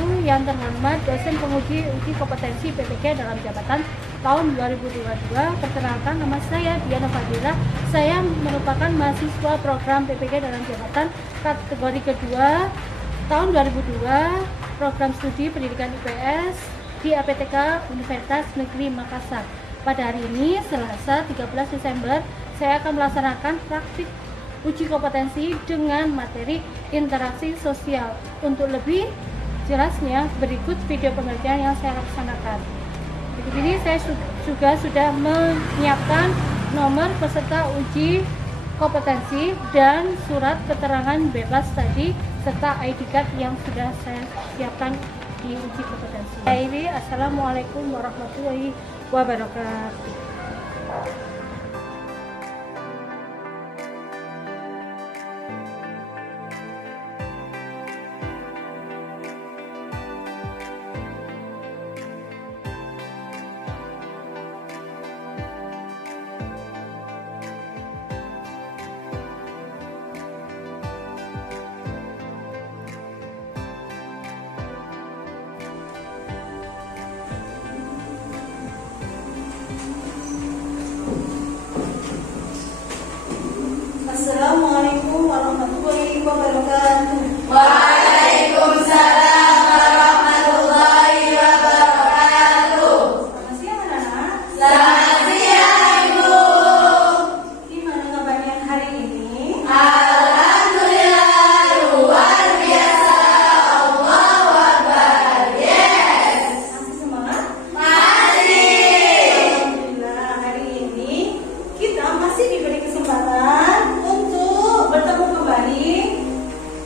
wabarakatuh. Yang terhormat dosen penguji uji kompetensi PPG dalam jabatan tahun 2022. Perkenalkan, nama saya Diana Fadila. Saya merupakan mahasiswa program PPG dalam jabatan kategori kedua tahun 2002, program studi pendidikan IPS di APTK Universitas Negeri Makassar. Pada hari ini, Selasa 13 Desember, saya akan melaksanakan praktik uji kompetensi dengan materi interaksi sosial. Untuk lebih jelasnya, berikut video pengerjaan yang saya laksanakan. Berikut ini saya juga sudah menyiapkan nomor peserta uji kompetensi dan surat keterangan bebas tadi, serta ID card yang sudah saya siapkan di uji kompetensi. Assalamualaikum warahmatullahi wabarakatuh. Assalamualaikum warahmatullahi wabarakatuh. Waalaikumsalam warahmatullahi wabarakatuh. Selamat siang anak-anak. Selamat siang Ibu. Gimana kabarnya hari ini? Alhamdulillah luar biasa. Allahu Akbar. Yes. Masih semangat? Masih. Alhamdulillah, hari ini kita masih diberi kesempatan untuk bertemu kembali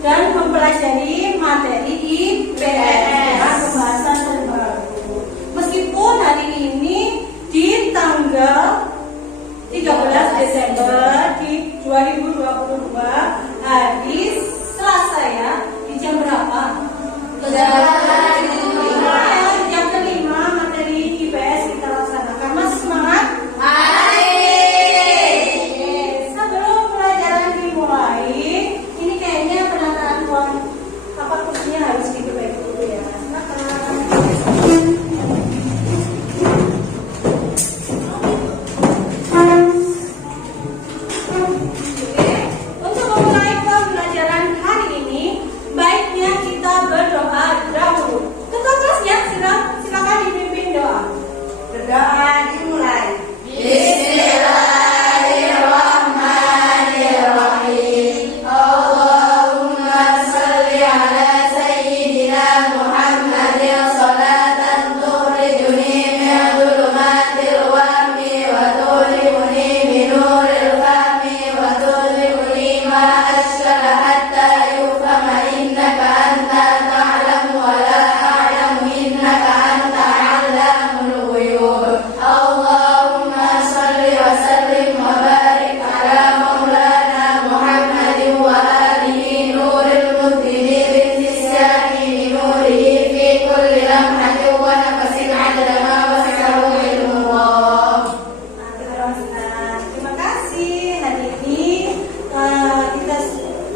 dan mempelajari materi IPS, pembahasan terbaru. Meskipun hari ini di tanggal 13 Desember di 2022, hari Selasa ya, di jam berapa? Jam kelima materi IPS kita laksanakan. Masih semangat? Sebelum pelajaran dimulai, ini kayaknya penataan uang kursinya harus diperbaiki dulu ya. Oke, untuk memulai pembelajaran hari ini, baiknya kita berdoa dahulu. Ketua kelasnya silakan dipimpin doa. Berdoa dimulai. Bismillahirrahmanirrahim. Allahumma sholli ala sayyidina Muhammadin sholatan tukhrijuni min dhulumatil wahmi wa tukhrijuni min nuril fahmi wa tukhrijuni ma ashkala hatta yufhama innaka anta ta'lamu wa la a'lamu innaka anta 'allamul ghuyub. Allahumma sholli wa sallim wa barik ala maulana Muhammadin wa alihi nuril mudhini bin nisyani nurihi fi kulli lamhatin wa nafasin 'adada ma wasi'ahu ilmullah. Terima kasih. Hari ini kita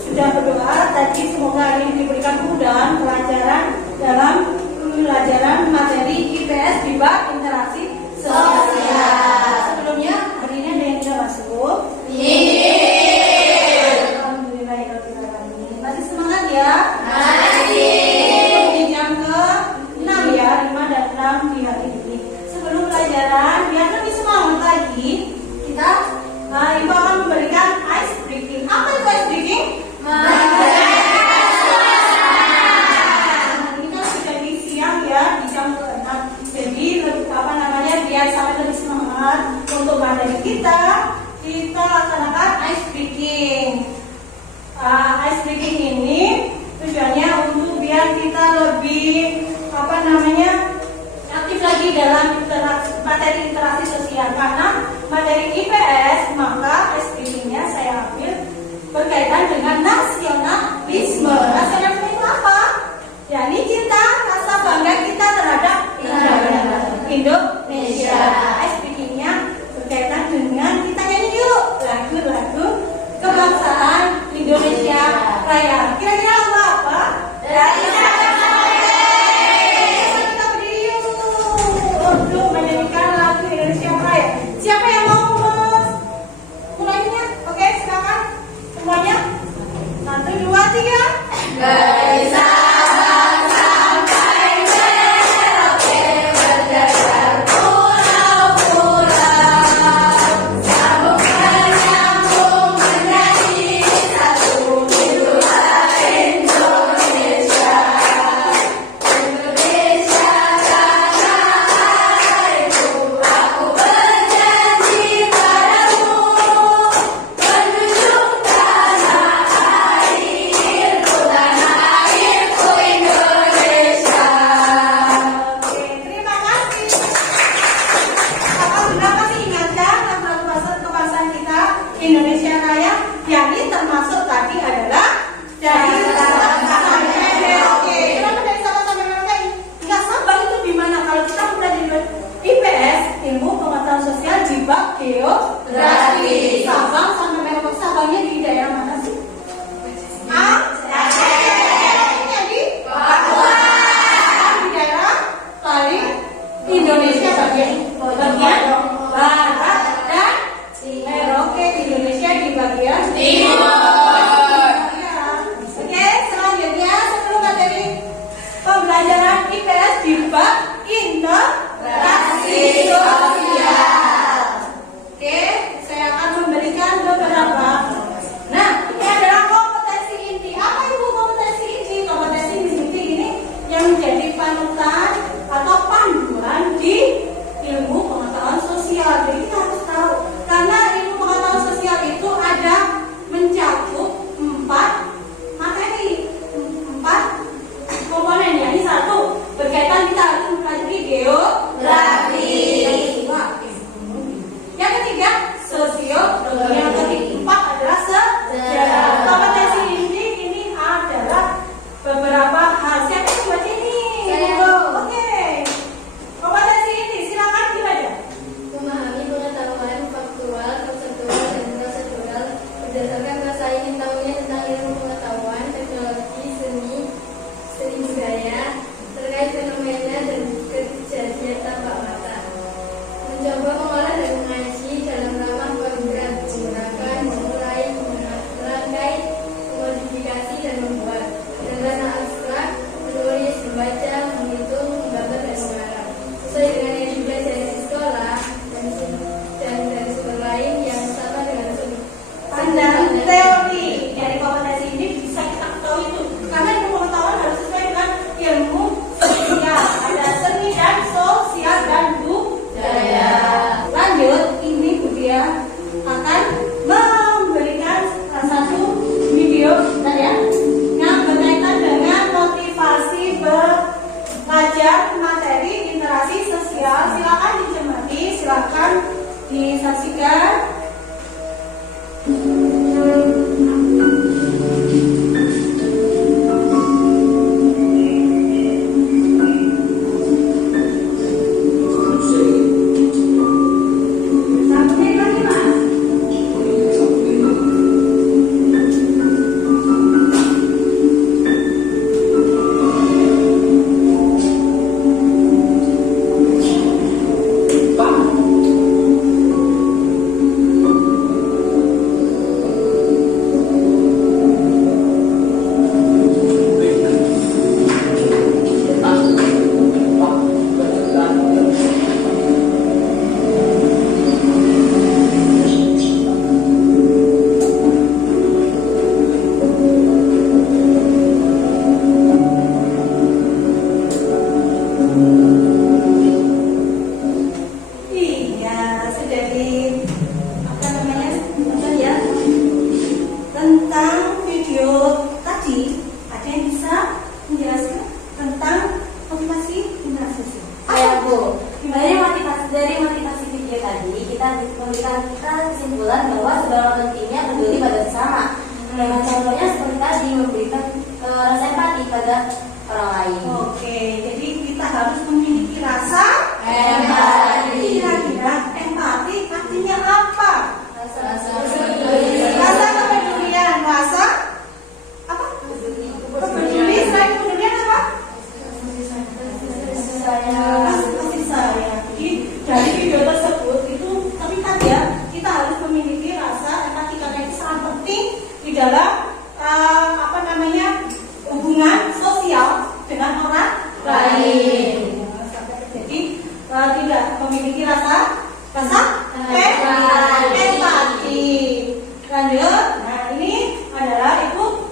sudah berdoa tadi, semoga hari ini diberikan kemudahan pelajaran dalam pembelajaran materi IPS di bab interaksi sosial. Sebelumnya hari ini ada yang sudah masuk. Alhamdulillahirrahmanirrahim. Masih semangat ya? Di jam ke-6 ya, 5 dan 6 di hari ini. Sebelum pelajaran, biar lebih semangat lagi, kita Ibu akan memberikan ice breaking. Apa itu ice breaking? Ini kan sudah di siang ya, di jam ke-6. Jadi biar sampai lebih semangat untuk materi kita laksanakan ice breaking. Ice breaking ini tujuannya untuk biar kita lebih aktif lagi dalam materi interaksi sosial. Karena materi IPS, maka ice breakingnya saya ambil berkaitan dengan nasionalisme. Nasionalisme itu apa? yakni cinta, rasa bangga kita terhadap Indonesia. Speakingnya berkaitan dengan kita nyanyi yuk lagu-lagu kebangsaan Indonesia Raya. Kira-kira lagu apa? Dari di bab interaksi sosial. Oke, saya akan memberikan beberapa. Nah, ini adalah kompetensi inti. Apa itu kompetensi inti? Kompetensi inti ini yang menjadi panutan atau panduan di ilmu pengetahuan sosial. Jadi kita harus tahu, karena ilmu pengetahuan sosial itu ada mencakup 4 materi, 4 komponen. Ya, ini satu berkaitan kita harus mempelajari geografi. Yang ketiga sosiologi. Yang keempat adalah sejarah. Kompetensi ini adalah beberapa hal. Siapa yang baca ini? Oke. Kompetensi ini silakan dibaca. Memahami pengetahuan faktual, konseptual, dan prosedural berdasarkan rasa ingin tahunya tentang ilmu pengetahuan, teknologi, seni budaya, terkait fenomena dan kejadian tampak mata. Mencoba mengolah dan mengaji dalam ramah program, menggunakan, memulai, merangkai, memodifikasi, dan membuat. Dan ranah abstrak, menulis, membaca, menghitung, menggambar, dan mengarang. Sesuai dengan yang dipelajari di sekolah dan dari sumber lain yang sama dengan sumber Pandang teori dari kompetensi ini bisa kita ketahui itu, karena ilmu pengetahuan harus sesuai dengan ilmu sosial. Ada seni dan sosial dan budaya. Lanjut, ini Budia akan memberikan satu video ya, yang berkaitan dengan motivasi belajar materi interaksi sosial. Silakan dicermati, silakan disaksikan. kesimpulan bahwa seberapa pentingnya peduli pada sesama. Dengan contohnya seperti tadi memberikan rasa empati pada orang lain. Oke, jadi kita harus memiliki rasa empati. Kira-kira empati artinya apa? Rasa kepedulian, rasa apa? Peduli, selain kepedulian apa? Kasih sayang. Jadi dari video tersebut itu terlihat ya, kita harus memiliki rasa empati karena itu sangat penting di dalam hubungan sosial dengan orang lain. Jadi tidak memiliki rasa empati. Lanjut. Nah, ini adalah Ibu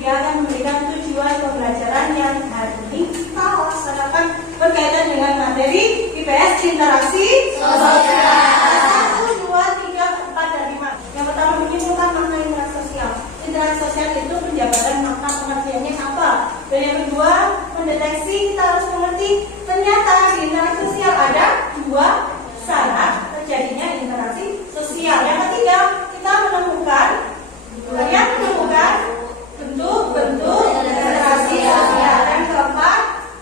dia akan memberikan tujuan pembelajaran yang hari ini kita laksanakan berkaitan dengan materi IPS interaksi sosial 1, 2, 3, 4, dan 5. Yang pertama menyimpulkan makna interaksi sosial. Interaksi sosial itu penjabaran makna pengertiannya apa. Dan yang kedua mendeteksi, kita harus mengerti ternyata di interaksi sosial ada 2 syarat terjadinya interaksi sosial. Yang ketiga kita menemukan bentuk-bentuk interaksi sosial. Dan keempat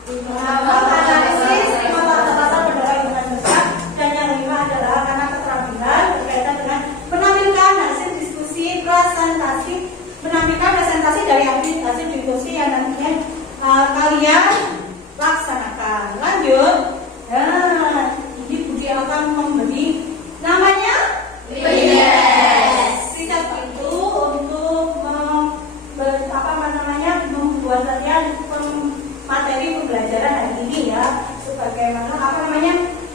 menganalisis 5 latar pendorong interaksi sosial. Dan yang kelima adalah karena keterampilan berkaitan dengan menampilkan hasil diskusi menampilkan presentasi dari hasil diskusi yang nantinya kalian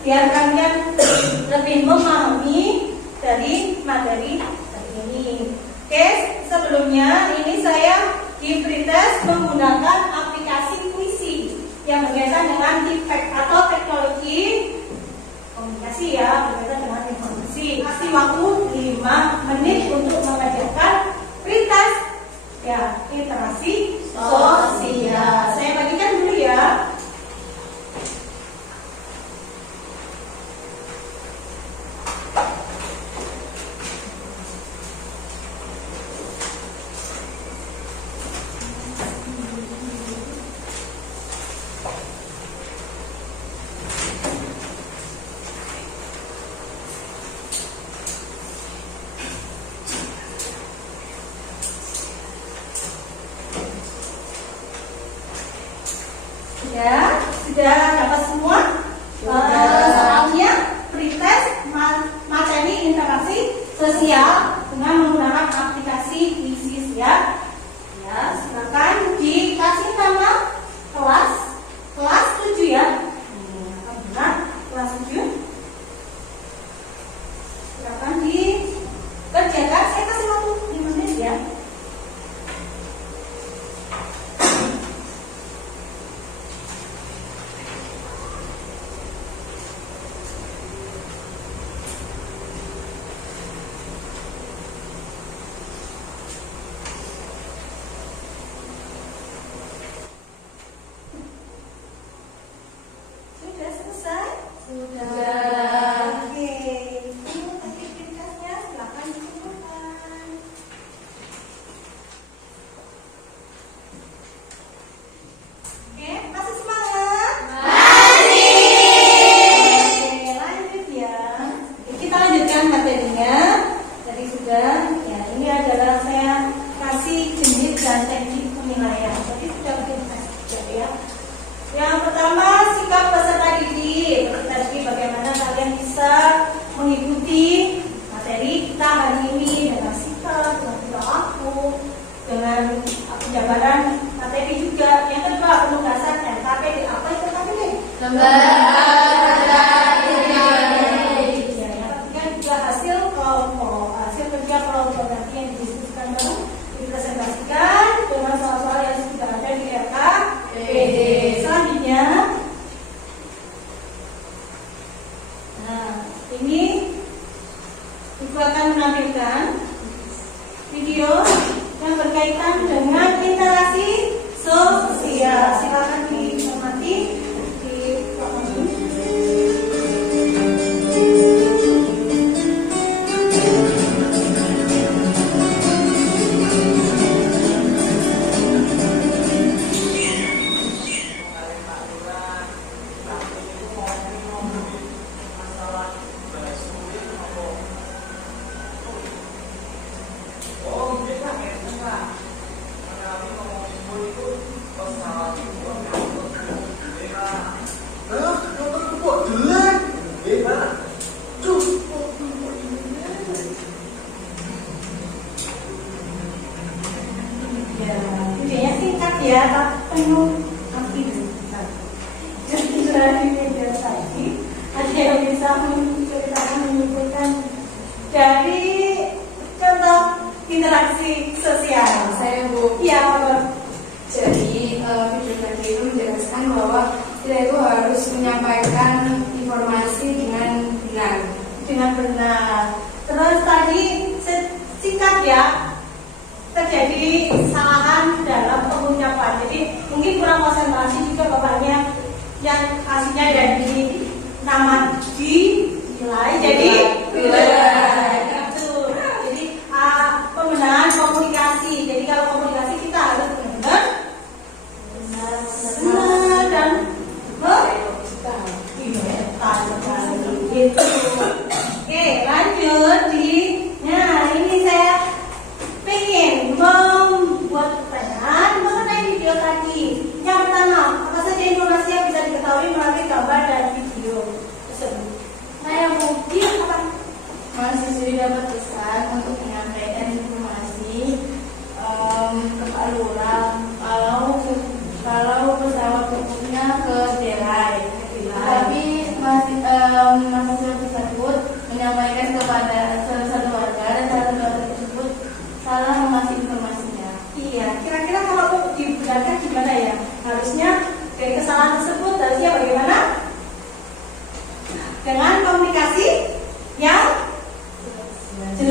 biar kalian lebih memahami dari materi hari ini. Oke, sebelumnya ini saya di pretest menggunakan aplikasi Puisi yang berkaitan dengan TIPEK atau teknologi komunikasi ya, berkaitan dengan informasi. Kasih waktu 5 menit untuk mengajarkan pretest ya, interaksi sosial. Saya bagikan dulu ya. Ya, sudah dapat semua soalnya pretest materi interaksi sosial dengan menggunakan aplikasi Quizzes ya. Ya, silakan dikasih nama kelas 7 ya. Benar, kelas 7. Silakan dikerjakan. Saya kasih waktu 5 menit ya. Sudah selesai? Sudah. Oke. Ini aktivitasnya silakan dikumpulkan. Oke, masih semangat? Oke, lanjut ya. Kita lanjutkan materinya. Tadi sudah. Ya, ini adalah saya kasih jenis dan teknik penilaian. Tadi sudah kita kasih ya. Yang pertama, sikap peserta didik. Peserta didik bagaimana kalian bisa mengikuti materi kita hari ini dengan sikap, dengan perilaku, dengan penjabaran materi juga. Yang kedua, penugasan LKPD. Apa itu LKPD? Lembaga Ya, yang ketiga juga hasil kelompok, hasil kerja kelompok nanti yang didiskusikan baru dipresentasikan dengan soal-soal yang sudah ada di LKPD. Selanjutnya, nah ini Ibu akan menampilkan video yang berkaitan dengan interaksi sosial. Silakan dicermati di ya, videonya singkat ya, tapi penuh aktivitas. Jadi dari video tadi ada yang bisa menceritakan, menyimpulkan dari contoh interaksi sosial. Saya Bu. Iya, Pak. Jadi video tadi itu menjelaskan bahwa kita itu harus menyampaikan informasi dengan benar. Terus tadi singkat ya, terjadi kesalahan dalam pengucapan. Jadi mungkin kurang konsentrasi juga bapaknya yang aslinya dari nama nilai jadi betul. Jadi pembenahan komunikasi. Jadi kalau komunikasi kita harus benar dan gitu. Oke, lanjut nah ini saya pengen membuat pertanyaan mengenai video tadi. Yang pertama, apa saja informasi yang bisa diketahui melalui gambar dan video tersebut?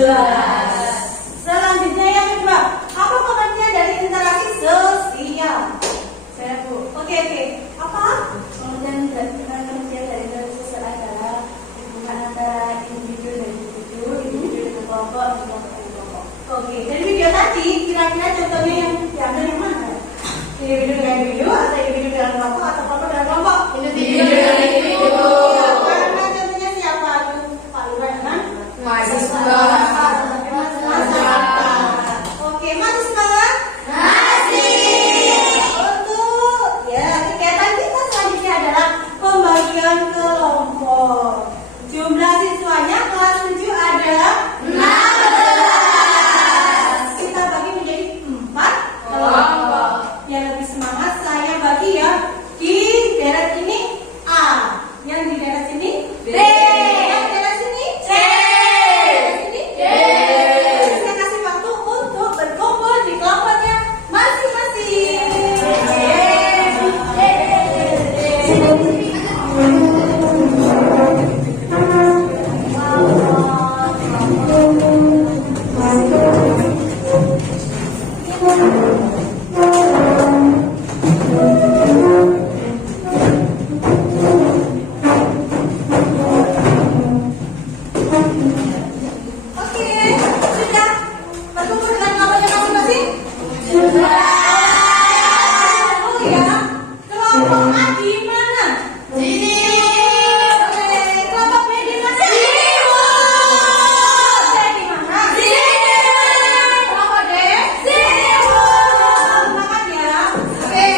Selanjutnya yang kedua, apa pengertian dari interaksi sosial? Saya Bu. Oke. Apa? Pengertian dari interaksi sosial adalah hubungan antara individu dan individu dengan kelompok, dan kelompok dengan kelompok. Oke, dari video tadi kira-kira contohnya yang diambil yang mana? Individu dengan individu atau individu dengan kelompok atau kelompok dengan kelompok? Individu dengan individu. Ya, karena contohnya siapa? Aduh, Pak Lurah dengan Mahasiswa. Masyarakat. Oke, masih semangat? Untuk ya kegiatan kita selanjutnya adalah pembagian kelompok. Jumlah siswanya kelas 7 adalah 16. Kita bagi menjadi 4 kelompok. Yang lebih semangat saya bagi ya di deret ini A, yang di deret sini B, yang di deret sini C, yang di sini D. Saya kasih waktu untuk berkumpul di kelompoknya masing-masing. Oke, sudah berkumpul dengan kelompoknya masing-masing? Sudah. Oh ya, kelompok A di mana? Sini. Oke, kelompok B di mana? Sini. C di mana? Sini. Kelompok D? Sini. Makan ya. Oke,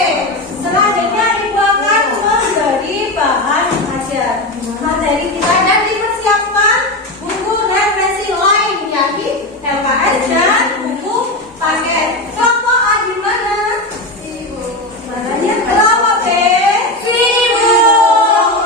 selanjutnya Ibu akan memberi bahan ajar. Materi kita dan dipersiapkan buku referensi lain yakni LKS dan buku paket. Kelompok A di mana? Mananya kelompok B? 1000.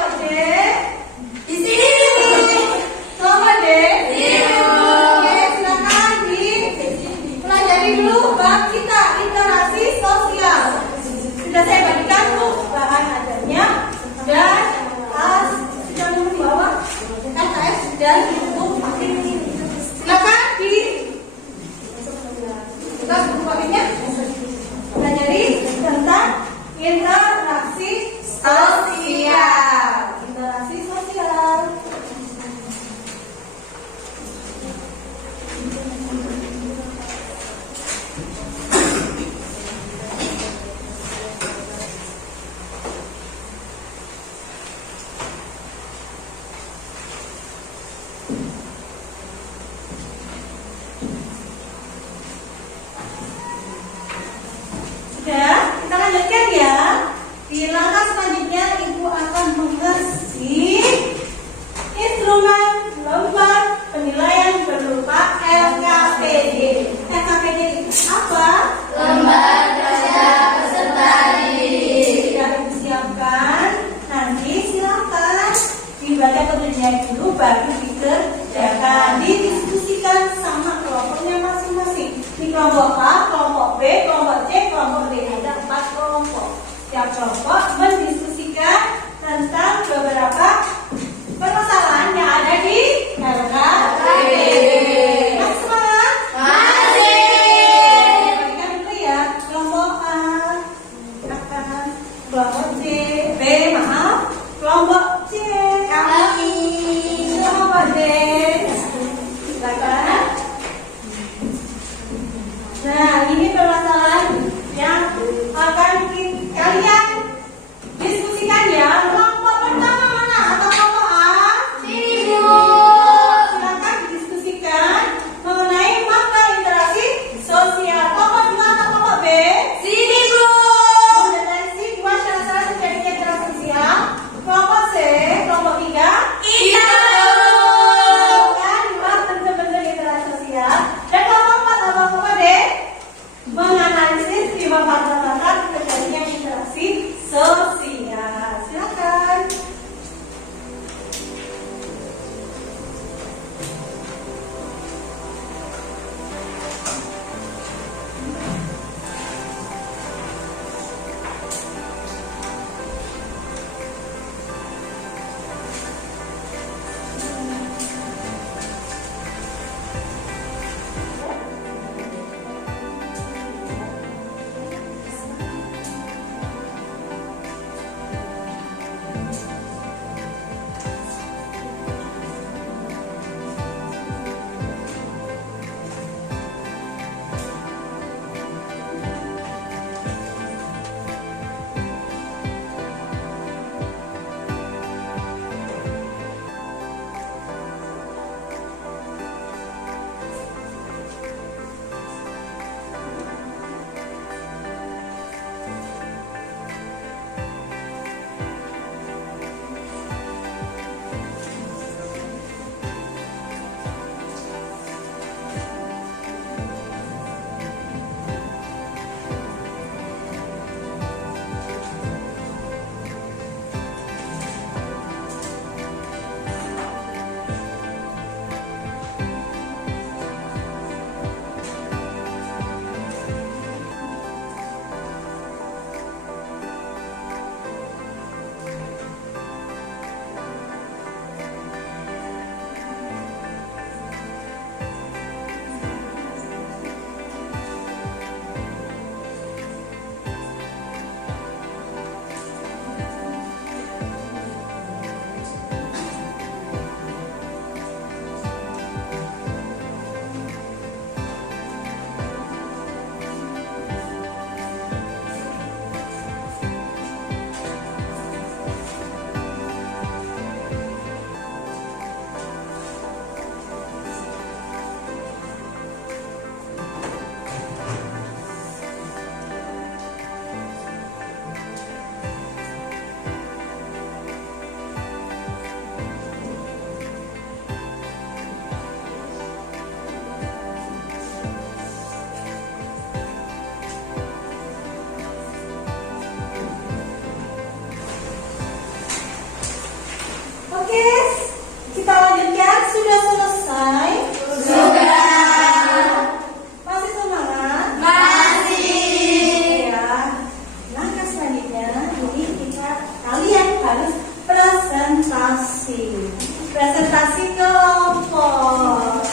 presentasi kelompok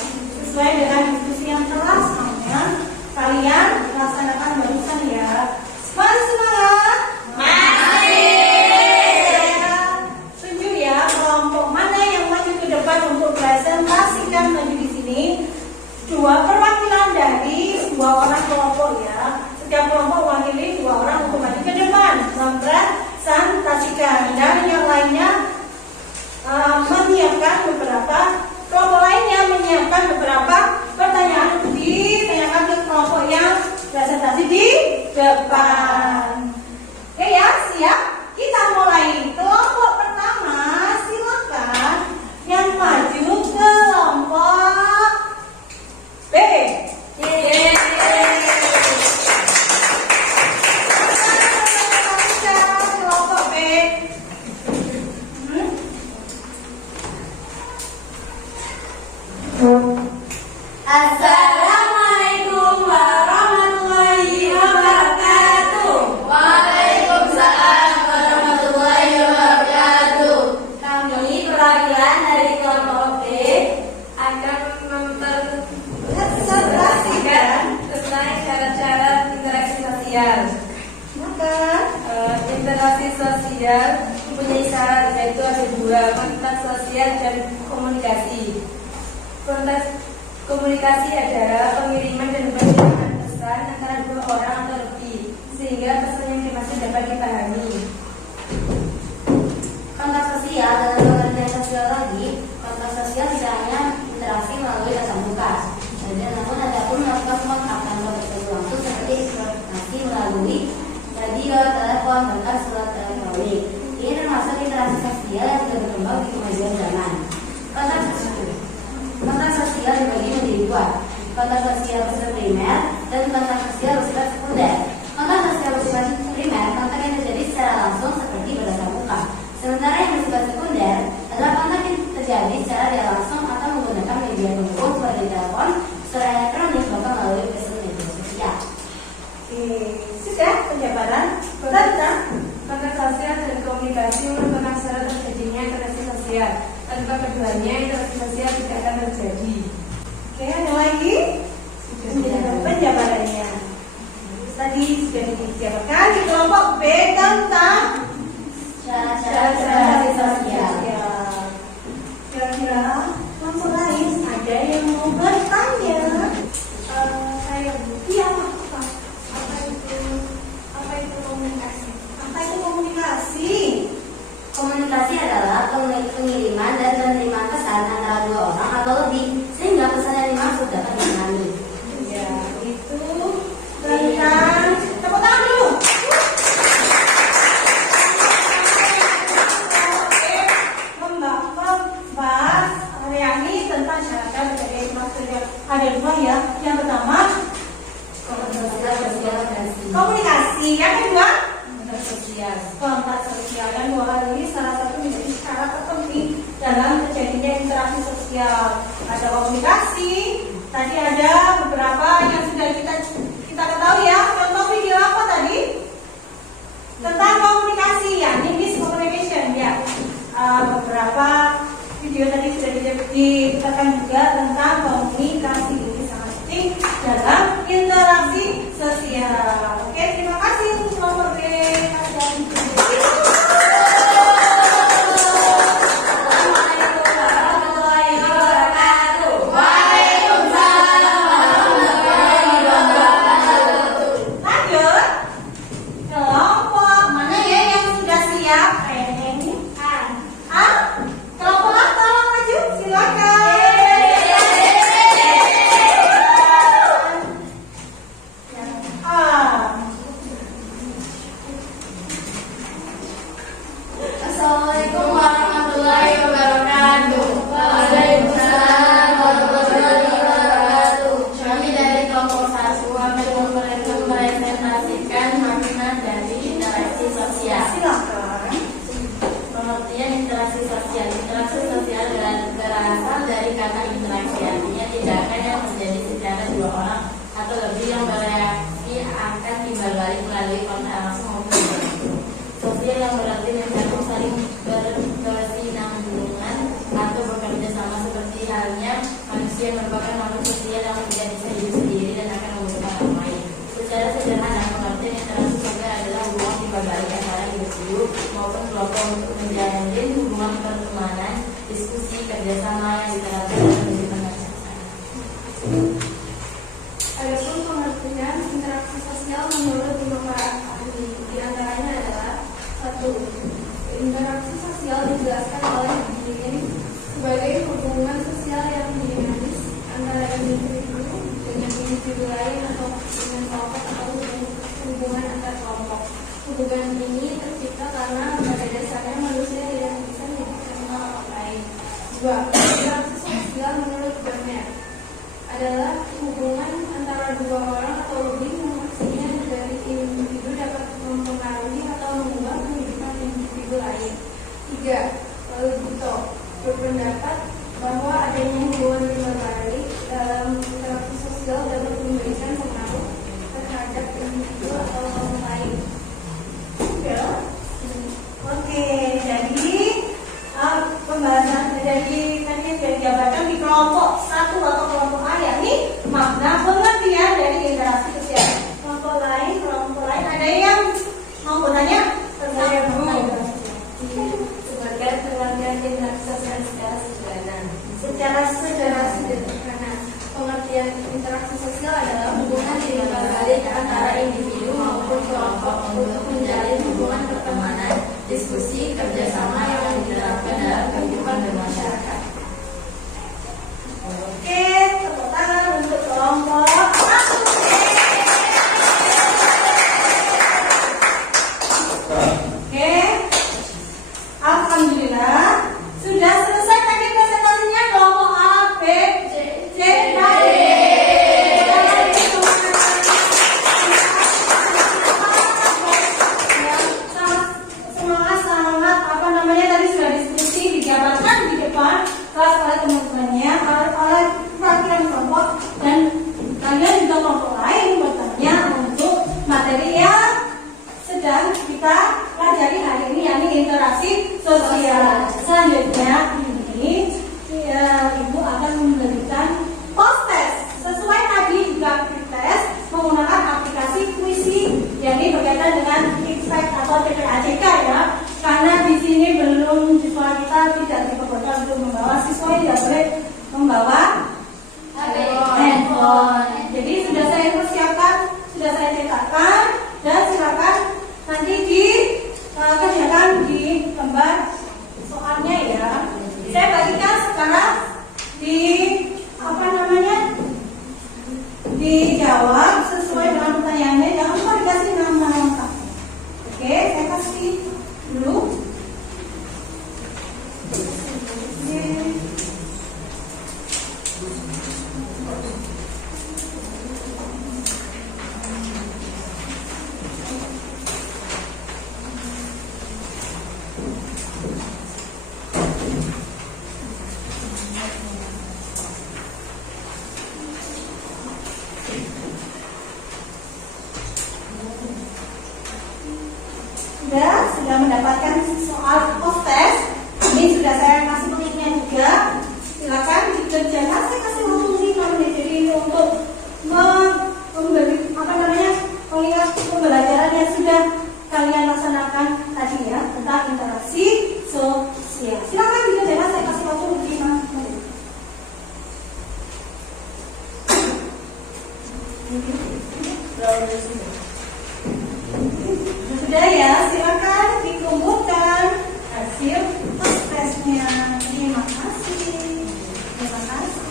sesuai dengan diskusi yang telah kalian laksanakan barusan ya. Masih semangat? Saya tunjuk ya kelompok mana yang maju ke depan untuk presentasikan maju di sini. Dua perwakilan dari dua orang kelompok ya. Setiap kelompok wakili dua orang untuk maju ke depan mempresentasikan, dan yang lainnya menyiapkan beberapa, kelompok lainnya menyiapkan beberapa pertanyaan untuk ditanyakan ke kelompok yang presentasi di depan. Oke ya, siap? Kita mulai. Kelompok pertama, silakan yang maju kelompok B. Kelompok B. Assalamualaikum warahmatullahi wabarakatuh. Waalaikumsalam warahmatullahi wabarakatuh. Kami perwakilan dari kelompok B akan mempresentasikan tentang syarat-syarat interaksi sosial. Maka Interaksi sosial mempunyai syarat, yaitu ada dua: kontak sosial dan komunikasi. Kontak komunikasi adalah pengiriman dan penyampaian pesan antara dua orang atau lebih, sehingga pesan yang dimaksud dapat dipahami. Kontak sosial dalam pengertian sosial tadi, kontak sosial tidak hanya interaksi melalui tatap muka, namun ada pun melakukan kontak tanpa bertemu langsung seperti komunikasi melalui radio, telepon, bahkan surat elektronik. Ini termasuk interaksi sosial yang sudah berkembang di kemajuan zaman. Kontak sosial dibagi menjadi dua: kontak sosial bersifat primer dan kontak sosial bersifat sekunder. Kontak sosial bersifat primer, kontak yang terjadi secara langsung seperti bertatap muka. Sementara yang bersifat sekunder adalah kontak yang terjadi secara tidak langsung atau menggunakan media pendukung seperti telepon, surat elektronik, bahkan melalui media sosial. Sudah penjabaran tentang Kontak sosial dan komunikasi merupakan syarat terjadinya interaksi sosial. Tanpa keduanya, interaksi sosial tidak akan terjadi. Oke, ada lagi penjabarannya. Tadi sudah dijabarkan di kelompok B tentang Syarat-syarat interaksi sosial. Kira-kira kelompok lain ada yang mau bertanya? Saya Iya, apa itu komunikasi? apa itu komunikasi? Komunikasi adalah pengiriman dan penerimaan pesan antara dua orang atau lebih, sehingga pesan yang dimaksud dapat dipahami. Ya, itu tentang tepuk tangan dulu. Membahas area ini tentang syarat-syarat dari maksudnya ada dua ya. Yang pertama komunikasi, yang kedua kontak sosial, dan dua hal ini salah satu menjadi syarat terpenting dalam terjadinya interaksi sosial. Ada komunikasi, tadi ada beberapa yang sudah kita ketahui ya. Contoh video apa tadi? Tentang komunikasi ya, miscommunication ya. Beberapa video tadi sudah dikatakan juga tentang komunikasi. Ini sangat penting dalam interaksi sosial. Oke, terima kasih untuk kelompok B. Lanjut, kelompok mana ya yang sudah siap? Kayaknya ini A. Kelompok A, tolong maju, silakan. Assalamualaikum warahmatullahi wabarakatuh. Waalaikumsalam warahmatullahi wabarakatuh. Kami dari kelompok 1 akan mempresentasikan makna dari interaksi sosial. Silakan. Pengertian interaksi sosial. Interaksi sosial berasal dari kata interaksi, artinya tindakan yang terjadi secara dua orang atau lebih yang bereaksi akan timbal balik melalui kontak langsung maupun sosial yang berarti mencakup saling berkesinambungan sosial yang tidak bisa hidup sendiri dan akan membutuhkan orang lain. Secara sederhana, pengertian interaksi sosial adalah hubungan timbal balik antara individu maupun kelompok untuk menjalin hubungan pertemanan, diskusi, kerjasama yang diterapkan dalam kehidupan masyarakat. Adapun pengertian interaksi sosial menurut beberapa ahli, di antaranya adalah 1. Interaksi sosial dijelaskan oleh Dean sebagai hubungan sosial yang dinamis antara individu dengan individu lain atau dengan kelompok atau hubungan antar kelompok. Hubungan ini tercipta karena pada dasarnya manusia tidak bisa hidup tanpa orang lain. 2. Interaksi sosial menurut Burnett adalah hubungan antara dua orang atau lebih yang aksinya dari individu dapat mempengaruhi atau mengubah kehidupan individu lain. 3. Lalu Buto berpendapat bahwa adanya hubungan timbal balik dalam interaksi sosial dapat memberikan pengaruh terhadap individu atau orang lain. Oke, jadi pembahasan dari tadi yang dijabarkan di kelompok 1 atau kelompok A, yakni makna pengertian dari interaksi sosial. Kelompok lain ada yang mau bertanya tentang Sebagai pengertian interaksi sosial secara sederhana, pengertian interaksi sosial adalah hubungan timbal balik antara individu maupun kelompok untuk menjalin hubungan pertemanan, diskusi, kerjasama yang diterapkan dalam kehidupan bermasyarakat. Oke, tepuk tangan untuk kelompok 1. Oke, alhamdulillah sudah selesai tadi presentasinya kelompok A, B, C, dan D. Semangat apa namanya tadi sudah diskusi dijabarkan di depan kelas oleh teman-temannya oleh perwakilan kelompok, dan kalian juga kelompok lain bertanya untuk materi yang sedang kita pelajari hari ini, yakni interaksi sosial. Selanjutnya ini Ibu akan memberikan post test sesuai tadi juga tes menggunakan aplikasi Quizzy, yakni berkaitan dengan Expect atau PPACK ya. Karena di sini belum siswa kita tidak diperbolehkan untuk membawa, siswa tidak boleh membawa handphone. Jadi sudah saya persiapkan, sudah saya cetakkan, dan silakan nanti dikerjakan di lembar soalnya ya. Saya bagikan sekarang dijawab sesuai dengan pertanyaannya. Jangan lupa dikasih nama lengkap. Oke, saya kasih dulu. Sudah mendapatkan soal post test. Ini sudah saya kasih linknya juga. Silakan dikerjakan. Saya kasih waktu 5 menit jadi untuk mengingat pembelajaran yang sudah kalian laksanakan tadi ya tentang interaksi sosial. Silakan dikerjakan. Saya kasih waktu 5 menit. Sudah ya, silakan dikumpulkan hasil post testnya. Terima kasih. Terima kasih.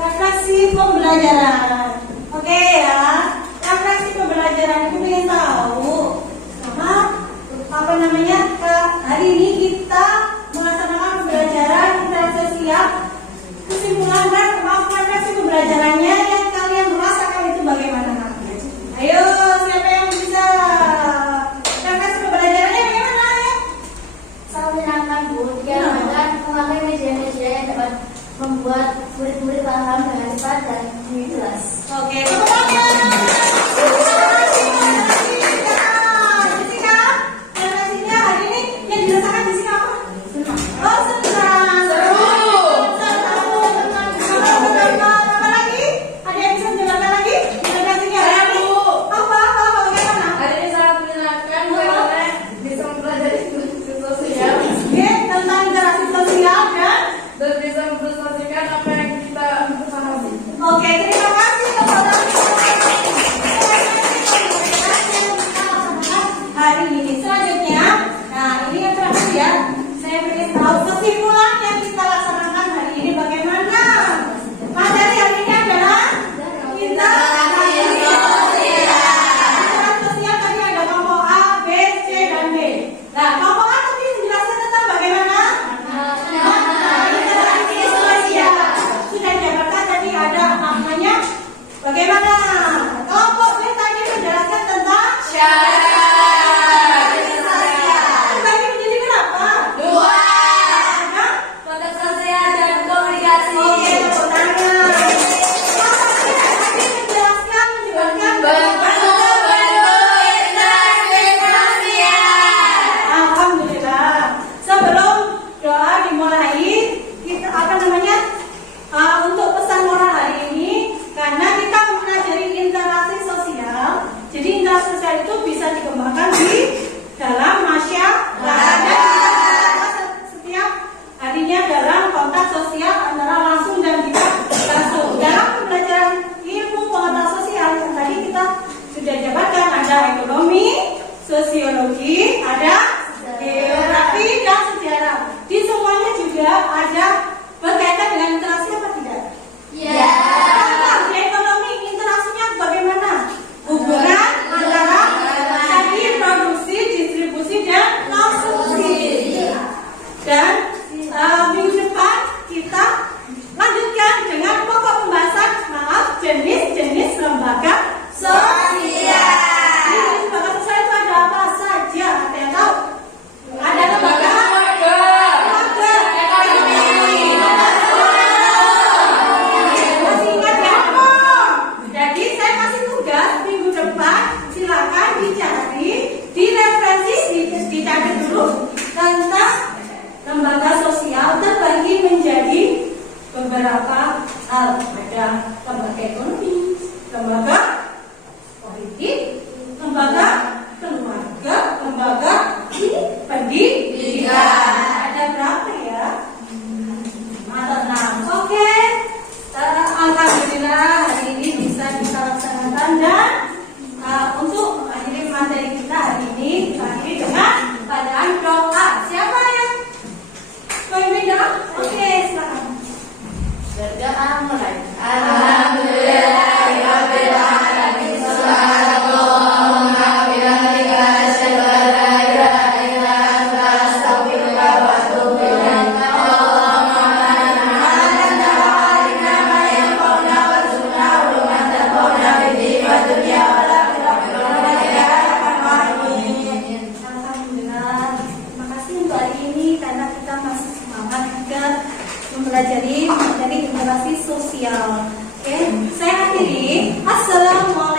Refleksi pembelajaran. Oke ya, refleksi pembelajaran itu ingin tahu hari ini kita melaksanakan pembelajaran interaksi sosial. Kesimpulan dan refleksi pembelajarannya yang kalian rasakan itu bagaimana? Ayo, siapa yang bisa refleksi pembelajarannya bagaimana ya? Sangat menyenangkan Bu, dikarenakan memakai media-media yang dapat membuat murid-murid paham dengan cepat dan jelas. Oke, tepuk tangan. Refleksinya hari ini yang dirasakan di sini apa? Oh, senang. Apa lagi? Ada yang bisa menjelaskan lagi? Refleksinya apa bagaimana? Hari ini sangat menyenangkan karena bisa mempelajari sosial Oke, tentang interaksi sosial dan bisa mempresentasikan apa yang kita pahami. Oke, terima kasih kepada hari ini. Selanjutnya, nah ini yang terakhir ya. Saya beri tahu kesimpulan yang kita laksanakan hari ini bagaimana. Materi hari ini adalah interaksi sosial. Tadi ada kelompok A, B, C, dan D. Nah, kelompok A tadi menjelaskan tentang bagaimana interaksi sosial. Sudah dijabarkan tadi ada namanya bagaimana. Kelompok B tadi menjelaskan tentang syarat. Dibagi menjadi berapa? 2. Ada konteks sosial dan komunikasi. Oke, tepuk tangan. Kelompok B tadi menjelaskan Alhamdulillah. Sebelum doa dimulai, kita untuk pesan moral hari ini, karena kita mempelajari interaksi sosial. Jadi interaksi sosial itu bisa dikembangkan di dalam masyarakat. Dan kita setiap harinya dalam kontak sosial antara langsung dan tidak langsung. Dalam pembelajaran ilmu pengetahuan sosial yang tadi kita sudah jabarkan, ada ekonomi, sosiologi, ada geografi dan sejarah. Di semuanya juga ada berkaitan dengan interaksi apa tidak? Ya. Di ekonomi interaksinya bagaimana? Hubungan antara tadi produksi, distribusi dan konsumsi. Dan minggu depan kita lanjutkan dengan pokok pembahasan jenis-jenis lembaga sosial. Jenis lembaga sosial itu ada apa saja? Ada yang tahu? Ada lembaga keluarga, ekonomi, masih ingat ya? Jadi saya kasih tugas minggu depan, silakan dicari, direferensi, dicari dulu tentang lembaga sosial terbagi menjadi beberapa hal. Ada lembaga ekonomi, lembaga politik, lembaga keluarga, lembaga pendidikan. Ada berapa ya? Ada 6. Oke. Alhamdulillah hari ini bisa kita laksanakan dan untuk mengakhiri materi kita hari ini kita akhiri dengan bacaan doa. Siapa yang memimpin doa? Oke, silakan. Berdoa mulai. Alhamdulillah. Terima kasih untuk hari ini karena kita masih semangat juga mempelajari materi interaksi sosial. Oke, saya akhiri. Assalamualaikum.